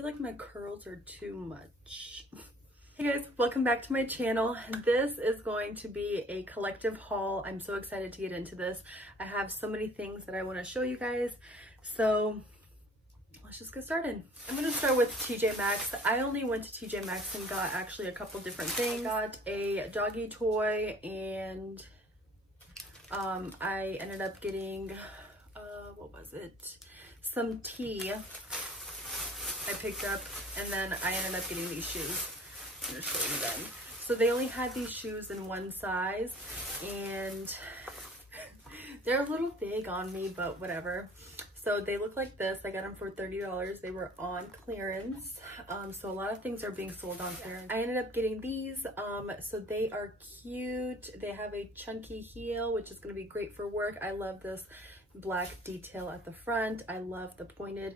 feel like my curls are too much. Hey guys, welcome back to my channel. This is going to be a collective haul. I'm so excited to get into this. I have so many things that I want to show you guys. So let's just get started. I'm going to start with TJ Maxx. I only went to TJ Maxx and got actually a couple different things. I got a doggy toy and I ended up getting, what was it? Some tea I picked up, and then I ended up getting these shoes. I'm gonna show you them. So they only had these shoes in one size, and they're a little big on me, but whatever. So they look like this. I got them for $30. They were on clearance. So a lot of things are being sold on clearance. I ended up getting these. So they are cute. They have a chunky heel, which is gonna be great for work. I love this black detail at the front. I love the pointed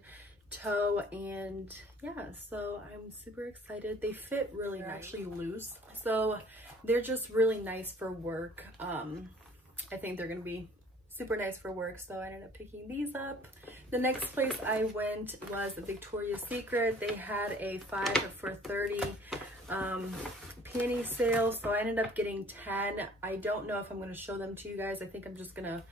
toe, and yeah, so I'm super excited. They fit really nice. They're actually loose, so they're just really nice for work. I think they're gonna be super nice for work, so I ended up picking these up. The next place I went was Victoria's Secret. They had a 5 for $30 panty sale, so I ended up getting 10. I don't know if I'm going to show them to you guys. I think I'm just gonna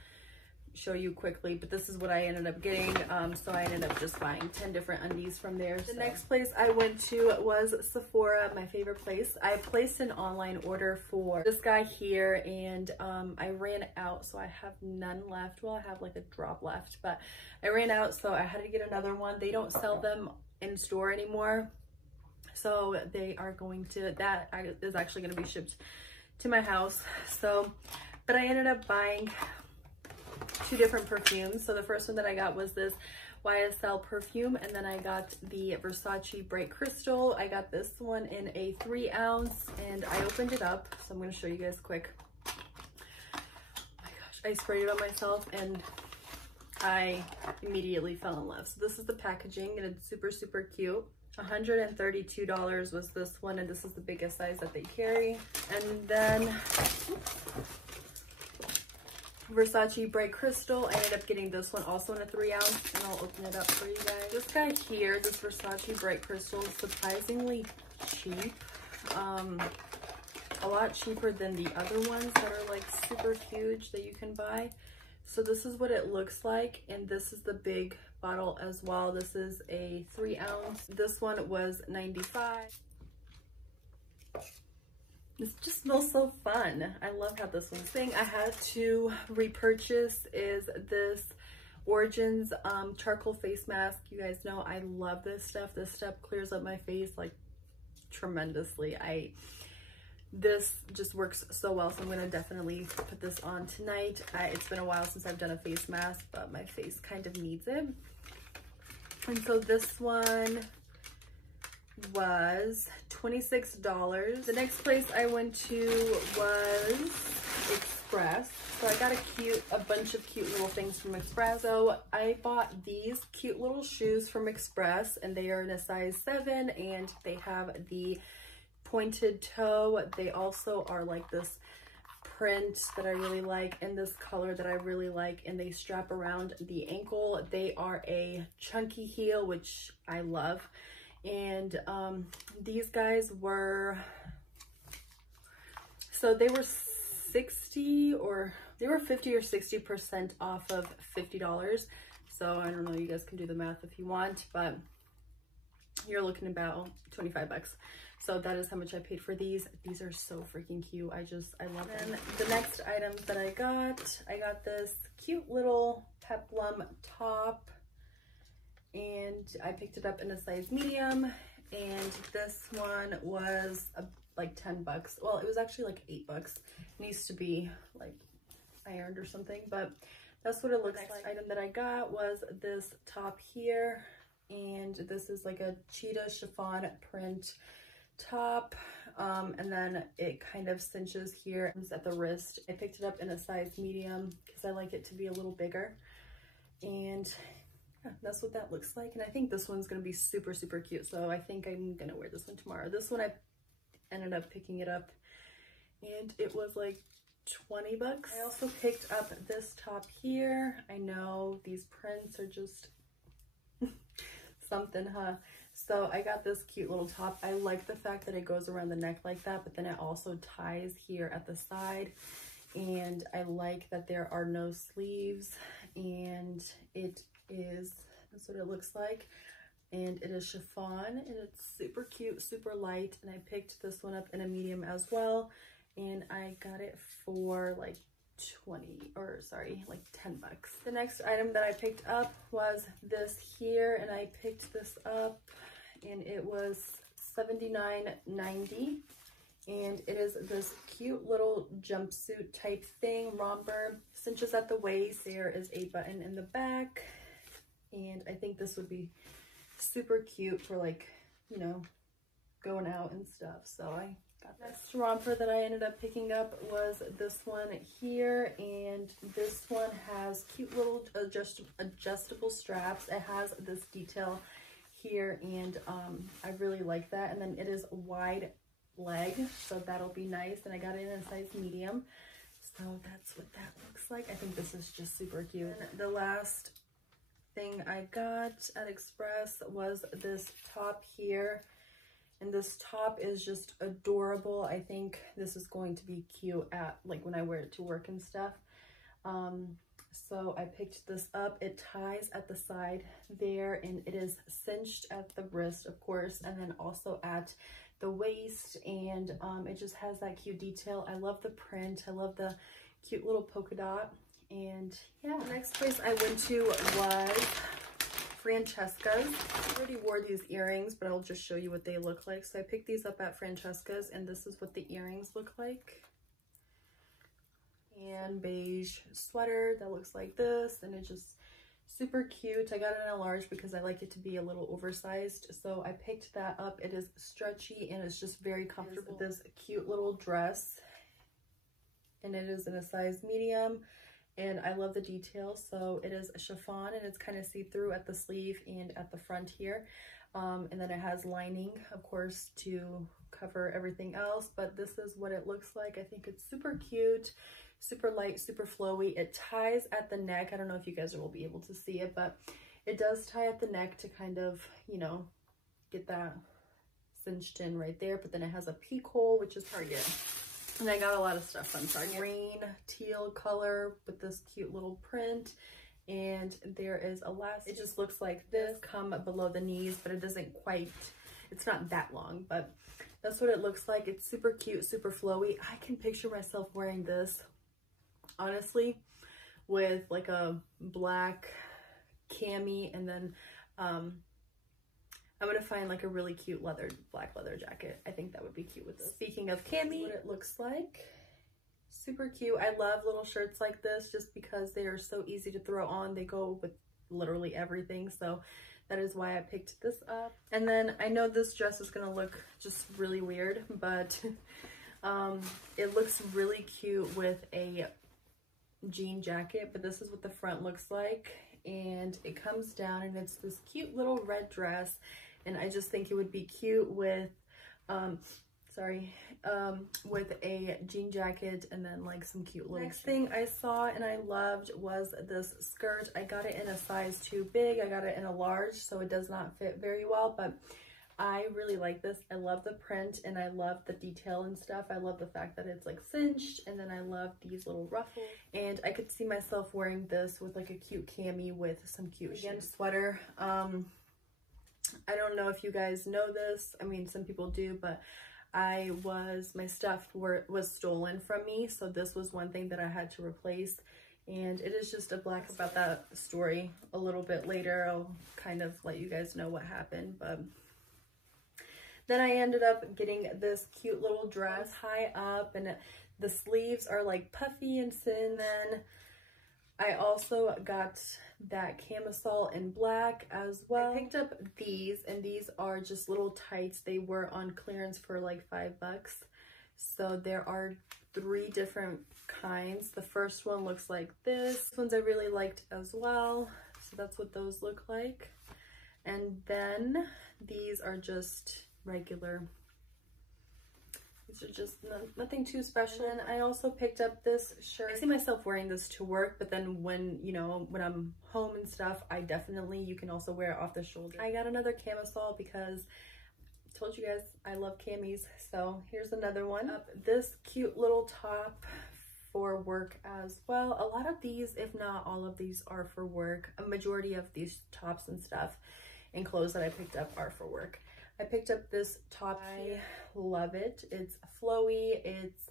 show you quickly, but this is what I ended up getting. So I ended up just buying 10 different undies from there. The next place I went to was Sephora, my favorite place. I placed an online order for this guy here, and I ran out, so I have none left. Well, I have like a drop left, but I ran out, so I had to get another one. They don't sell them in store anymore, so they are going to, that is actually going to be shipped to my house. So, but I ended up buying 2 different perfumes. So the first one that I got was this YSL perfume, and then I got the Versace Bright Crystal. I got this one in a 3 ounce, and I opened it up, so I'm going to show you guys quick. Oh my gosh, I sprayed it on myself and I immediately fell in love. So this is the packaging, and it's super cute. $132 was this one, and this is the biggest size that they carry. And then Versace Bright Crystal, I ended up getting this one also in a 3 ounce, and I'll open it up for you guys. This guy here, this Versace Bright Crystal, is surprisingly cheap. A lot cheaper than the other ones that are like super huge that you can buy. So this is what it looks like, and this is the big bottle as well. This is a 3 ounce. This one was $95. This just smells so fun. I love how this one's thing I had to repurchase is this Origins charcoal face mask. You guys know I love this stuff. This stuff clears up my face like tremendously. This just works so well, so I'm gonna definitely put this on tonight. It's been a while since I've done a face mask, but my face kind of needs it. And so this one was $26. The next place I went to was Express. So I got a bunch of cute little things from Express. So I bought these cute little shoes from Express, and they are in a size 7, and they have the pointed toe. They also are like this print that I really like, and this color that I really like, and they strap around the ankle. They are a chunky heel, which I love. And these guys were, so they were 50 or 60% off of $50. So I don't know, you guys can do the math if you want, but you're looking about 25 bucks. So that is how much I paid for these. These are so freaking cute. I love them. The next items that I got this cute little peplum top, and I picked it up in a size medium, and this one was like 10 bucks. Well, it was actually like 8 bucks. It needs to be like ironed or something, but that's what it looks like. The next item that I got was this top here, and this is like a cheetah chiffon print top, and then it kind of cinches here at the wrist. I picked it up in a size medium because I like it to be a little bigger, and yeah, that's what that looks like. And I think this one's gonna be super cute, so I think I'm gonna wear this one tomorrow. This one I ended up picking it up, and it was like 20 bucks. I also picked up this top here. I know these prints are just something, huh? So I got this cute little top. I like the fact that it goes around the neck like that, but then it also ties here at the side. And I like that there are no sleeves, and it is, that's what it looks like. And it is chiffon, and it's super cute, super light. And I picked this one up in a medium as well. And I got it for like 10 bucks. The next item that I picked up was this here, and I picked this up and it was $79.90. And it is this cute little jumpsuit type thing, romper, cinches at the waist. There is a button in the back, and I think this would be super cute for, like, you know, going out and stuff. So I got this. Next romper that I ended up picking up was this one here, and this one has cute little adjustable straps. It has this detail here, and I really like that. And then it is wide leg, so that'll be nice. And I got it in a size medium, so that's what that looks like. I think this is just super cute. And the last thing I got at Express was this top here, and this top is just adorable. I think this is going to be cute at, like, when I wear it to work and stuff. So I picked this up. It ties at the side there, and it is cinched at the wrist, of course, and then also at the waist, and it just has that cute detail. I love the print. I love the cute little polka dot. And yeah, the next place I went to was Francesca's. I already wore these earrings, but I'll just show you what they look like. So I picked these up at Francesca's, and this is what the earrings look like. And beige sweater that looks like this, and it's just super cute. I got it in a large because I like it to be a little oversized, so I picked that up. It is stretchy and it's just very comfortable. This cute little dress, and it is in a size medium, and I love the detail. So it is a chiffon, and it's kind of see-through at the sleeve and at the front here, and then it has lining, of course, to cover everything else. But this is what it looks like. I think it's super cute, super light, super flowy. It ties at the neck. I don't know if you guys will be able to see it, but it does tie at the neck to kind of, you know, get that cinched in right there. But then it has a peak hole, which is Target. And I got a lot of stuff from Target. Green, teal color with this cute little print. And there is elastic. It just looks like this, come below the knees, but it doesn't quite, it's not that long, but that's what it looks like. It's super cute, super flowy. I can picture myself wearing this, honestly, with like a black cami, and then I'm gonna find like a really cute black leather jacket. I think that would be cute with this. Speaking of cami, what it looks like, super cute. I love little shirts like this just because they are so easy to throw on. They go with literally everything, so that is why I picked this up. And then I know this dress is gonna look just really weird, but it looks really cute with a jean jacket. But this is what the front looks like, and it comes down, and it's this cute little red dress, and I just think it would be cute with with a jean jacket and then like some cute little. Next thing I saw and I loved was this skirt. I got it in a size too big. I got it in a large, so it does not fit very well, but I really like this. I love the print, and I love the detail and stuff. I love the fact that it's like cinched, and then I love these little ruffles, and I could see myself wearing this with like a cute cami with some cute sweater. I don't know if you guys know this. I mean, some people do, but my stuff was stolen from me, so this was one thing that I had to replace. And it is just a black. About that story a little bit later. I'll kind of let you guys know what happened. But then I ended up getting this cute little dress, high up, and the sleeves are like puffy and thin. Then I also got that camisole in black as well. I picked up these, and these are just little tights. They were on clearance for like $5. So there are 3 different kinds. The first one looks like this. This ones I really liked as well. So that's what those look like. And then these are just regular These are just nothing too special. And I also picked up this shirt. I see myself wearing this to work, but then when, you know, when I'm home and stuff, you can also wear it off the shoulder. I got another camisole because I told you guys I love camis. So here's another one. This cute little top for work as well. A lot of these, if not all of these, are for work. A majority of these tops and stuff and clothes that I picked up are for work. I picked up this top. I love it. It's flowy, it's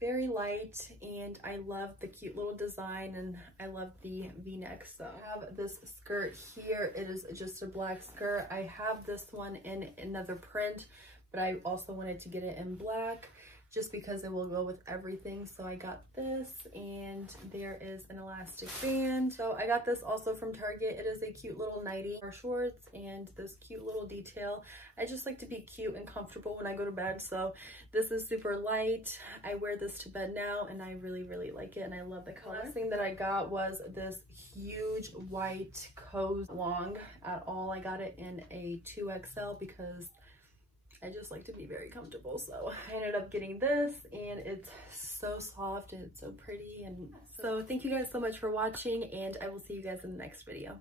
very light, and I love the cute little design, and I love the v-neck. So I have this skirt here. It is just a black skirt. I have this one in another print, but I also wanted to get it in black just because it will go with everything. So I got this, and there is an elastic band. So I got this also from Target. It is a cute little nightie or shorts and this cute little detail. I just like to be cute and comfortable when I go to bed. So this is super light. I wear this to bed now and I really, really like it, and I love the color. The last thing that I got was this huge white coat, long at all. I got it in a 2XL because I just like to be very comfortable. So I ended up getting this, and it's so soft and it's so pretty. And so thank you guys so much for watching, and I will see you guys in the next video.